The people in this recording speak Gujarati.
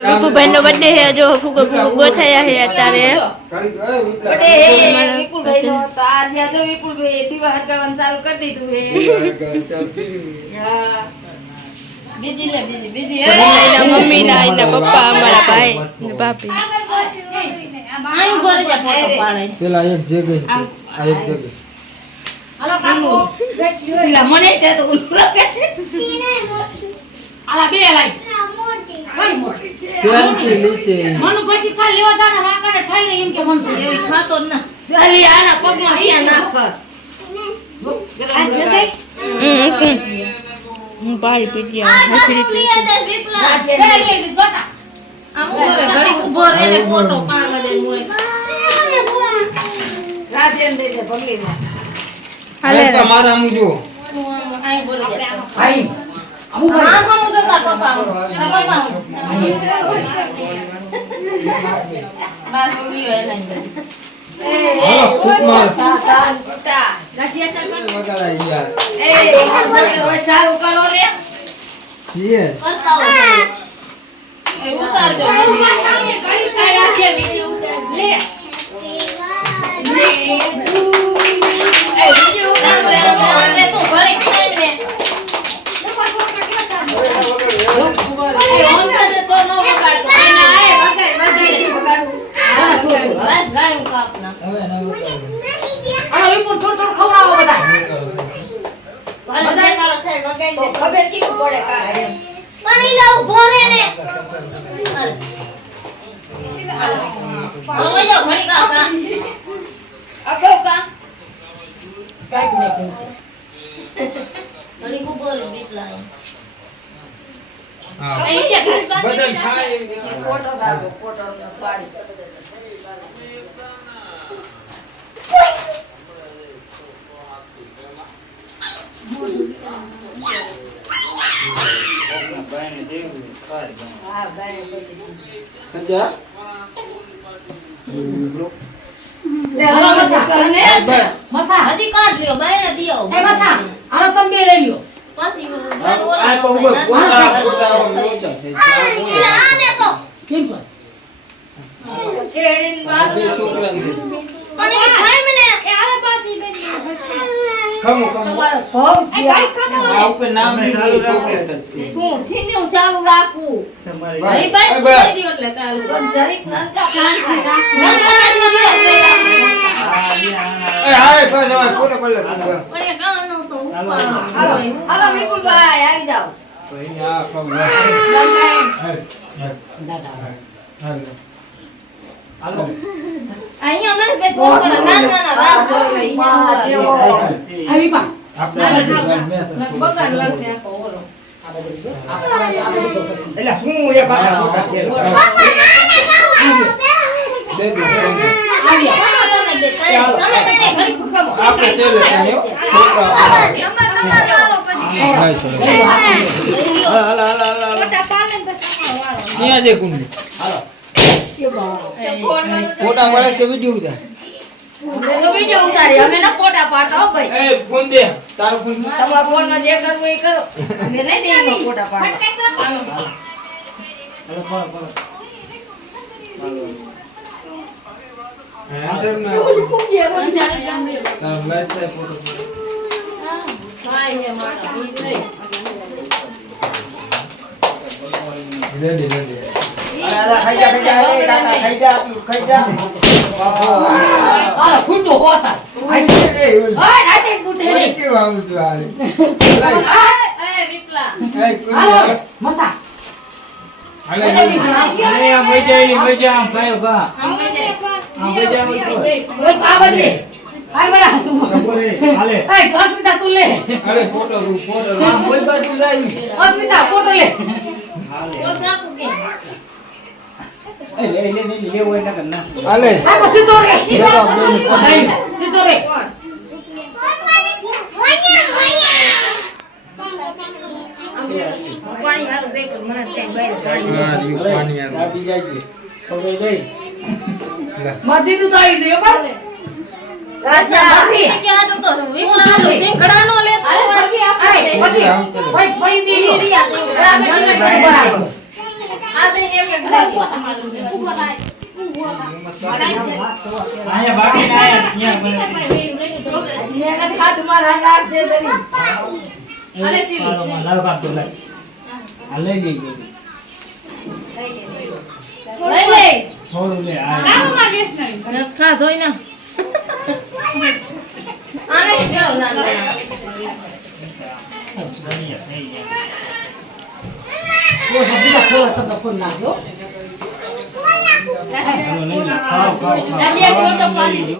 વિપુભાઈ નો બર્થડે है जो फूको गोठाया है अत्यारे बर्थडे है विपुलભાઈ નો તો આજે જો વિપુલભાઈ દીવા હરગાવાનું ચાલુ કરી દીધું હે હા બીજી લે બીજી એના મમ્મી ના એના પપ્પા અમારા ભાઈ ને ભાભી આઈ ભરે જા ફોટો પાડે પેલા એક જગ્યા આ એક જગ્યા હાલો કાકો પેલા મને તે તો ઉલરા કે આલા બે લાઈ કઈ મોટી છે પેન્સિલ છે મનુ પછી કાલ લેવા જાને વાકડે થઈ રહી એમ કે મન તો એવી ખાતો જ ના સાલી આના પગમાં ક્યાં નાખ આ જગ્યા હું પાડી પીડિયા હસરી ઘડી ઉભો રહે ફોટો પાડવા દે મોય રાજેન્દ્ર દે ભગલી ના હાલે તમારા આમ જો આઈ બોલે આઈ આમ તો પપ્પા પપ્પા બસ ઉઈ હોય નહીં હાલો ખૂબ માર તા રાશિયા ચાલ વગાડા યાર એ રોજ ચાલુ કરો રે છીએ કરતા હોય એ ઉતારજો આ રાખે વિડિયો ઉતાર લે વિડિયો ઉતાર લે તો ઘરે ખાઈ રે બદલ ખાય ફોટો દાદો ફોટો પાડી સમજા મસા હજી કાઢ લ્યો બાયને દિયો એ મસા હાલો તમે બે લઈ લ્યો પછી આ તો ઉપર કોટા આને તો કેમ પર કેડીન માર બે છોકરા છે પણ એ ખાઈ મને આલે પાછી લઈ ખમો ખમો તમારો ભાવ છે આ ઉપર નામ લીધું ચોકલેટ જ છે શું છીને હું ચાલુ રાખું તમારી ભાઈ ભાઈ કરી દિયો એટલે ચાલુ જરીક નંકા પ્લાન એ હાય પાછો ફોટો પડ લે પણ એ કાનો તો ઉપર હાલો વિપુલભાઈ આવી જાવ ભાઈ આ ખમ હાલો હાલો અહીંયા અમારે બે થોડા નાના વાત જોઈ લઈ આવી પા આપણે બગાડ લાગશે આખો ઓલો એટલે શું એ પાછા ફોટા છે દે દે આવી તમે બે તમે ઘડી ખમો આપણે ચેલે કાયો હાલ હાલ હાલ અહીંયા જે કુંડી હાલો ફોટા મળે કે વિડિયો ઉતાર અમે તો વિડિયો ઉતારી અમે ના ફોટા પાડતા હો ભાઈ એ ફોન દે તારો ફોન તમારા ફોન માં જે કરવું એ કરો અમે નહીં દેવાનો ફોટા પાડતા હાલો ફોન ફોન અંદર ના તાર લાઈટ થાય ફોટો ભાઈ હે મારા ઈ નહીં રેડી રેડી ખાઈ જા એ દાદા ખાઈ જા તું ખાઈ જા આ ફૂટો હોતા ઓય નાતે ફૂટે રે કેવું આવું તું આ એ વિપલા એ કુંડી મસા હાલે મજા ભાઈ બા ઓય પાવર રે આય બરા તું હાલે એ અસ્મિતા તું લે અરે ફોટો ફોટો કોઈ બાજુ લાવી અસ્મિતા ફોટો લે હાલે ઓ સાકુ કે એ લે હોય ના કરના હાલે આ પછી તો રે દેખો બેન સીધો રે પાણી હાલ દે પર મને ત્યાં બહાર પાણી હા જી પાણી આ આપી જાય ખબર લઈ મધી તું આવી જયો પર રાજા મધી કે હાડો તો વિપલા હાડો સિંગડાનો લે અરે મધી આપણે મધી ઓય ફઈ દી રિયા બરાબર આ બે એક ઊભો થાય અહીંયા બાકી ના અહીંયા ખાતું મારા લાગ છે દરી હાલે છે લાવ કાપતો લાવ આ લઈ લઈ ગયો લઈ લે થોડું લે આ અને ખાધોય ના આને ચાલો ના ના ખાઓ ખાઓ ખાઓ